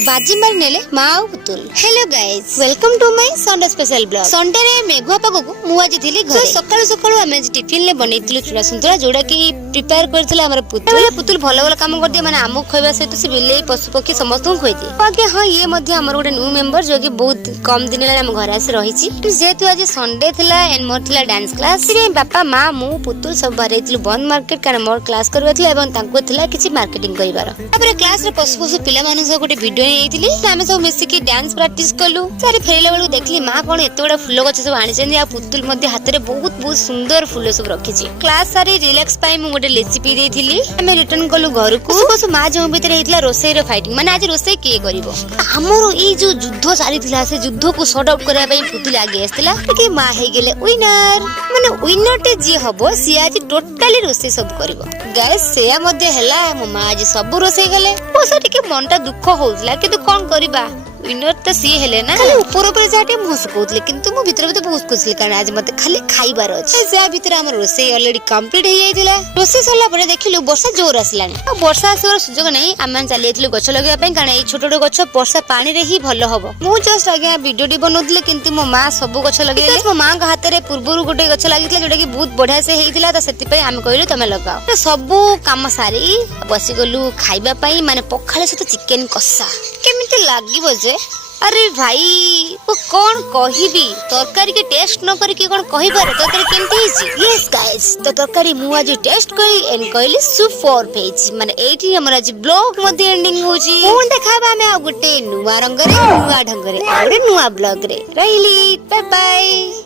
बाजी मार नेले माँ Putul. Hello guys, welcome to my Sunday special blog. Sunday रे मेघुआ पागको मु आज थिली घरे। सकाळु सकाळु आमे टिफिन ले बनेइतिलु चूड़ा संतरा जोडा की प्रिपेयर करथिला हमर पुतुल। बेले पुतुल भलो भलो काम कर दिए माने आमु खइबा सहित से बिले पशु पक्षी समस्त को खोइ दिए। आगे हां ये मध्ये हमर गोटे न्यू मेंबर जो कि बहुत कम दिन ले हम घर आसी रहिछि। जेतु आज संडे थिला एंड मोर थिला डांस क्लास रे बापा मां मु पुतुल सब बारेइतिलु बंद मार्केट कारण मोर क्लास करबा थिला एवं तांको थिला किछि मार्केटिंग करिवार। तापर क्लास रे पशु पशु पिला मानु सब गोटे वीडियो नेइतिली। आमे सब मिसी की डांस प्रैक्टिस कलु। सारे फेरला बेलु देखली मां कोन एते बडा फुल गछ सब आनि छेंदी आ पुतुल मध्ये हाथ रे बहुत बहुत सुंदर फुल सब रखिछि। क्लास सारी रिलैक्स पाई मु गोटे रेसिपी देइथिली। आमे रिटर्न कलु घर को। बस मां जो भीतर हेतला रोसई रो फाइटिंग माने आज रोसई के करिवो। हमरो ई जो युद्ध सारी थिला से युद्ध को सॉर्ट आउट करबा पई पुतुल आगे आस्तिला कि मां हे गेले विनर। माने विनर टे जे हबो सी आज टोटली रोसई सब करिवो। गाइस सेया मध्ये हैला मो मां आज सब रोसई गले। ओसा टिके मनटा दुख होउतला किंतु कोन करिबा विनर तो सी हेले ना। खाली ऊपर ऊपर जाटे मुंह सुकौतले किंतु मो भीतर भीतर बहुत खुशी कारण आज मते खाली खाइबार अछि। से भीतर हमर रोसई ऑलरेडी कंप्लीट हे जाइतिला। रोसई सरला परे देखिलु वर्षा जोर आसलानी। आ वर्षा आसीवर सुजोग नै आमान चली आइतिलु गछ लगाय पई कारण ए छोटो गछ वर्षा पानी रे ही भलो हबो। मु जस्ट आगे वीडियो डी बनौतले किंतु मो मां सब गछ लगाइले। मो मां का हाथ रे पूर्वरु गोटे गछ लागितला जोटा कि बहुत बढ़िया से हेइतिला त सेति पई हम कहिलु तमे लगाओ। सब काम सारी बसी गलु खाइबा पई माने पखाळे सहित चिकन कसा केमिति लागिबो जे। अरे भाई वो कौन कहिबी तरकारी के टेस्ट न करी के कौन कहि पारे तरकारी केमती हिची। यस गाइस तो तरकारी मु आज टेस्ट करी एंड कहली सुपर पेज माने एठी हमर आज ब्लॉग मध्ये एंडिंग होची। कोन देखाबा में आ गुटे नुवा रंग रे नुवा ढंग रे आ नुवा ब्लॉग रे रहिली। Bye bye.